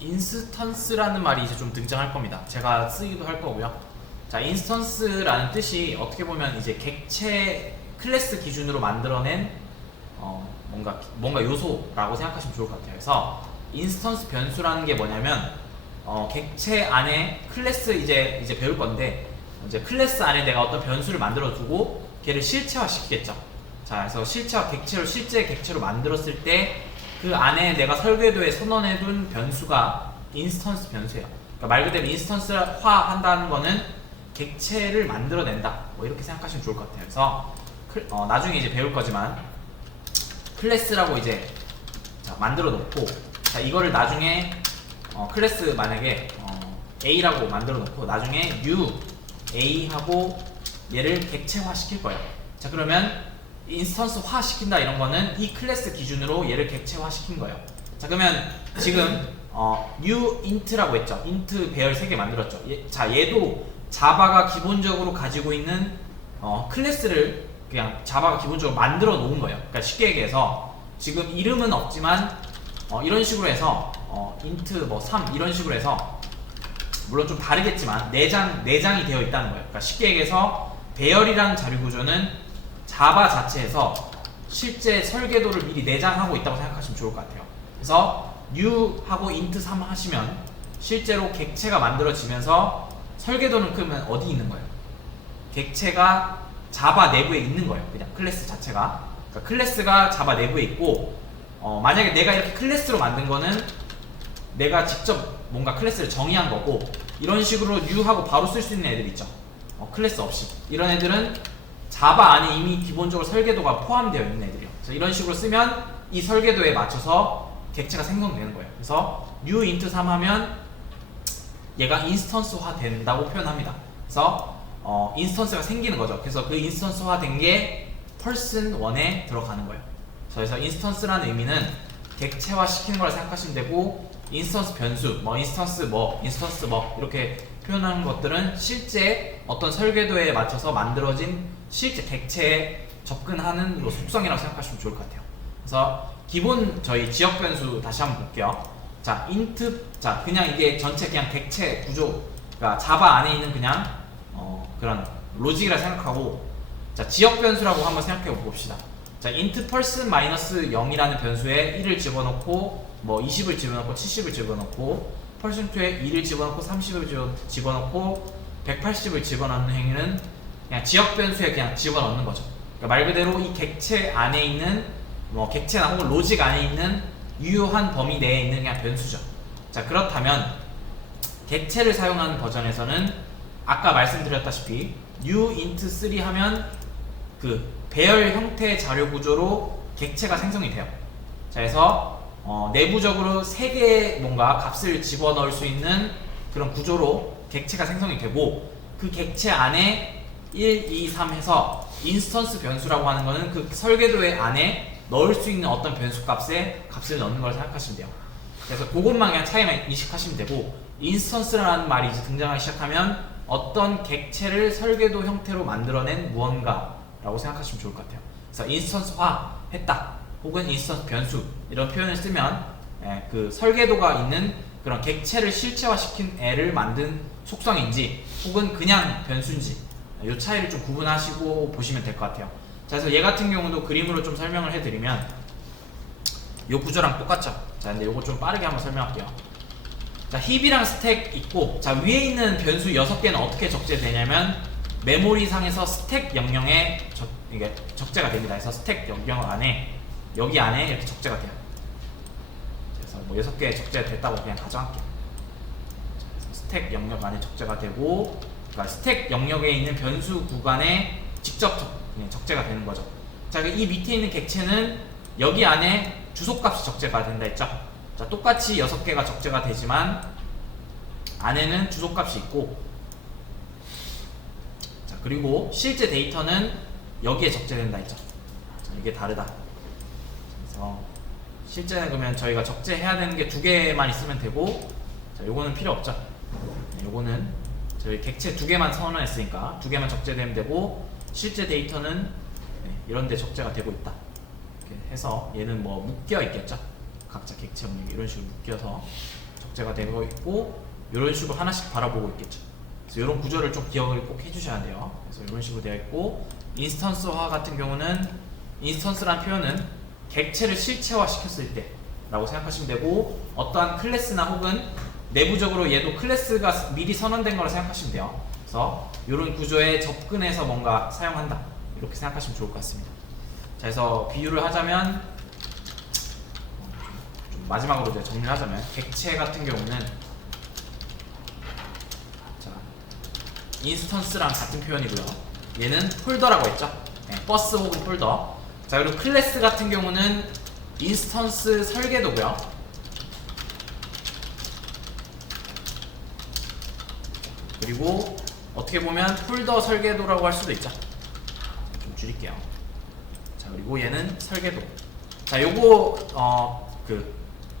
인스턴스라는 말이 이제 좀 등장할 겁니다. 제가 쓰기도 할 거고요. 자, 인스턴스라는 뜻이 어떻게 보면 이제 객체 클래스 기준으로 만들어낸 뭔가 요소라고 생각하시면 좋을 것 같아요. 그래서 인스턴스 변수라는 게 뭐냐면 객체 안에 클래스 이제 배울 건데 이제 클래스 안에 내가 어떤 변수를 만들어 두고 걔를 실체화 시키겠죠. 자, 그래서 실체화 객체로 실제 객체로 만들었을 때 그 안에 내가 설계도에 선언해둔 변수가 인스턴스 변수예요. 그러니까 말 그대로 인스턴스화 한다는 거는 객체를 만들어낸다. 뭐 이렇게 생각하시면 좋을 것 같아요. 그래서 나중에 이제 배울 거지만 클래스라고 이제 만들어 놓고 자 이거를 나중에 클래스 만약에 A라고 만들어 놓고 나중에 U A 하고 얘를 객체화 시킬 거예요. 자 그러면 인스턴스화 시킨다 이런 거는 이 클래스 기준으로 얘를 객체화 시킨 거예요. 자 그러면 지금 new int라고 했죠. int 배열 3개 만들었죠. 자 얘도 자바가 기본적으로 가지고 있는 클래스를 그냥 자바가 기본적으로 만들어 놓은 거예요. 그러니까 쉽게 얘기해서 지금 이름은 없지만 이런 식으로 해서 int 뭐 3 이런 식으로 해서 물론 좀 다르겠지만 내장이 되어 있다는 거예요. 그러니까 쉽게 얘기해서 배열이라는 자료 구조는 자바 자체에서 실제 설계도를 미리 내장하고 있다고 생각하시면 좋을 것 같아요. 그래서 new 하고 int 3 하시면 실제로 객체가 만들어지면서 설계도는 그러면 어디 있는 거예요? 객체가 자바 내부에 있는 거예요. 그냥 클래스 자체가. 그러니까 클래스가 자바 내부에 있고 만약에 내가 이렇게 클래스로 만든 거는 내가 직접 뭔가 클래스를 정의한 거고 이런 식으로 new하고 바로 쓸 수 있는 애들 있죠. 클래스 없이. 이런 애들은 자바 안에 이미 기본적으로 설계도가 포함되어 있는 애들이에요. 그래서 이런 식으로 쓰면 이 설계도에 맞춰서 객체가 생성되는 거예요. 그래서 new int 3 하면 얘가 인스턴스화 된다고 표현합니다. 그래서 인스턴스가 생기는 거죠. 그래서 그 인스턴스화 된 게 person 1에 들어가는 거예요. 그래서 인스턴스라는 의미는 객체화 시키는 걸 생각하시면 되고 인스턴스 변수, 인스턴스 이렇게 표현하는 것들은 실제 어떤 설계도에 맞춰서 만들어진 실제 객체에 접근하는 속성이라고 생각하시면 좋을 것 같아요. 그래서 기본 저희 지역 변수 다시 한번 볼게요. 자, int, 자, 그냥 이게 전체 그냥 객체 구조, 그러니까 자바 안에 있는 그냥 그런 로직이라 생각하고, 자, 지역 변수라고 한번 생각해 봅시다. 자, int person -0이라는 변수에 1을 집어넣고, 20을 집어넣고, 70을 집어넣고, %에 2를 집어넣고, 30을 집어넣고, 180을 집어넣는 행위는 그냥 지역 변수에 그냥 집어넣는 거죠. 그러니까 말 그대로 이 객체 안에 있는, 객체나 혹은 로직 안에 있는 유효한 범위 내에 있는 그냥 변수죠. 자, 그렇다면 객체를 사용하는 버전에서는 아까 말씀드렸다시피 new int 3 하면 그 배열 형태 자료 구조로 객체가 생성이 돼요. 자, 그래서 내부적으로 3개의 뭔가 값을 집어넣을 수 있는 그런 구조로 객체가 생성이 되고 그 객체 안에 1, 2, 3 해서 인스턴스 변수라고 하는 거는 그 설계도의 안에 넣을 수 있는 어떤 변수 값에 값을 넣는 걸 생각하시면 돼요. 그래서 그것만 그냥 차이만 인식하시면 되고 인스턴스라는 말이 이제 등장하기 시작하면 어떤 객체를 설계도 형태로 만들어낸 무언가라고 생각하시면 좋을 것 같아요. 그래서 인스턴스화 했다 혹은 인스턴스 변수 이런 표현을 쓰면 그 설계도가 있는 그런 객체를 실체화시킨 애를 만든 속성인지 혹은 그냥 변수인지 이 차이를 좀 구분하시고 보시면 될 것 같아요. 자, 그래서 얘 같은 경우도 그림으로 좀 설명을 해드리면 이 구조랑 똑같죠. 자, 근데 이거 좀 빠르게 한번 설명할게요. 자, 힙이랑 스택 있고, 자, 위에 있는 변수 6개는 어떻게 적재되냐면 메모리 상에서 스택 영역에 이게 적재가 됩니다. 그래서 스택 영역 안에 여기 안에 이렇게 적재가 돼요. 그래서 6개 적재가 됐다고 그냥 가정할게요. 자, 그래서 스택 영역 안에 적재가 되고, 그러니까 스택 영역에 있는 변수 구간에 직접 적재가 되는 거죠. 자, 이 밑에 있는 객체는 여기 안에 주소값이 적재가 된다 했죠. 자, 똑같이 6개가 적재가 되지만 안에는 주소값이 있고, 자, 그리고 실제 데이터는 여기에 적재된다 했죠. 자, 이게 다르다. 그래서 실제 그러면 저희가 적재해야 되는 게 2개만 있으면 되고, 자, 요거는 필요 없죠. 요거는 저희 객체 2개만 선언했으니까 2개만 적재되면 되고 실제 데이터는 이런 데 적재가 되고 있다. 이렇게 해서 얘는 묶여 있겠죠. 각자 객체 영역이 이런 식으로 묶여서 적재가 되고 있고 이런 식으로 하나씩 바라보고 있겠죠. 그래서 이런 구조를 좀 기억을 꼭 해주셔야 돼요. 그래서 이런 식으로 되어 있고 인스턴스화 같은 경우는 인스턴스란 표현은 객체를 실체화 시켰을 때 라고 생각하시면 되고 어떠한 클래스나 혹은 내부적으로 얘도 클래스가 미리 선언된 거라 생각하시면 돼요. 그래서 이런 구조에 접근해서 뭔가 사용한다 이렇게 생각하시면 좋을 것 같습니다. 자, 그래서 비유를 하자면 좀 마지막으로 이제 정리를 하자면 객체 같은 경우는 자, 인스턴스랑 같은 표현이고요. 얘는 폴더라고 했죠. 네, 버스 혹은 폴더. 자, 그리고 클래스 같은 경우는 인스턴스 설계도고요. 그리고 어떻게 보면 폴더 설계도라고 할 수도 있죠. 좀 줄일게요. 자, 그리고 얘는 설계도. 자, 요거 그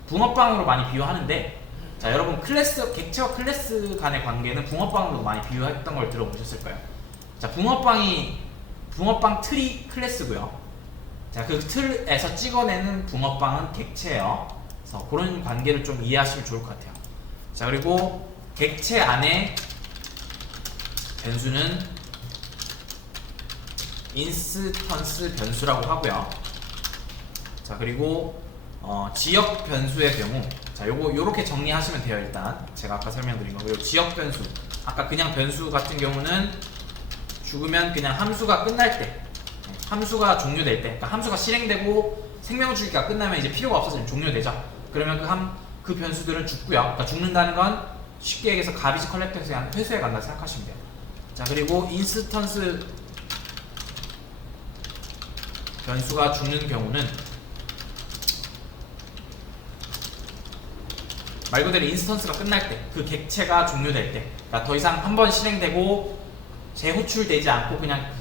붕어빵으로 많이 비유하는데, 자, 여러분 클래스 객체와 클래스 간의 관계는 붕어빵으로 많이 비유했던 걸 들어보셨을 거예요. 자, 붕어빵 트리 클래스고요. 자, 그 틀에서 찍어내는 붕어빵은 객체예요. 그래서 그런 관계를 좀 이해하시면 좋을 것 같아요. 자, 그리고 객체 안에 변수는 인스턴스 변수라고 하고요. 자, 그리고 지역 변수의 경우, 자, 요렇게 정리하시면 돼요. 일단 제가 아까 설명드린 거. 그리고 지역 변수, 아까 그냥 변수 같은 경우는 죽으면 그냥 함수가 끝날 때, 함수가 종료될 때, 그러니까 함수가 실행되고 생명주기가 끝나면 이제 필요가 없어서 종료되죠. 그러면 그 변수들은 죽고요. 그러니까 죽는다는 건 쉽게 얘기해서 가비지 컬렉터에서 회수해 간다 생각하시면 돼요. 자, 그리고 인스턴스 변수가 죽는 경우는 말 그대로 인스턴스가 끝날 때, 그 객체가 종료될 때, 그러니까 더 이상 한 번 실행되고 재호출되지 않고 그냥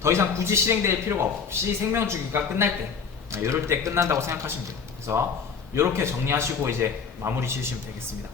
더 이상 굳이 실행될 필요가 없이 생명주기가 끝날 때, 이럴 때 끝난다고 생각하시면 돼요. 그래서 이렇게 정리하시고 이제 마무리 지으시면 되겠습니다.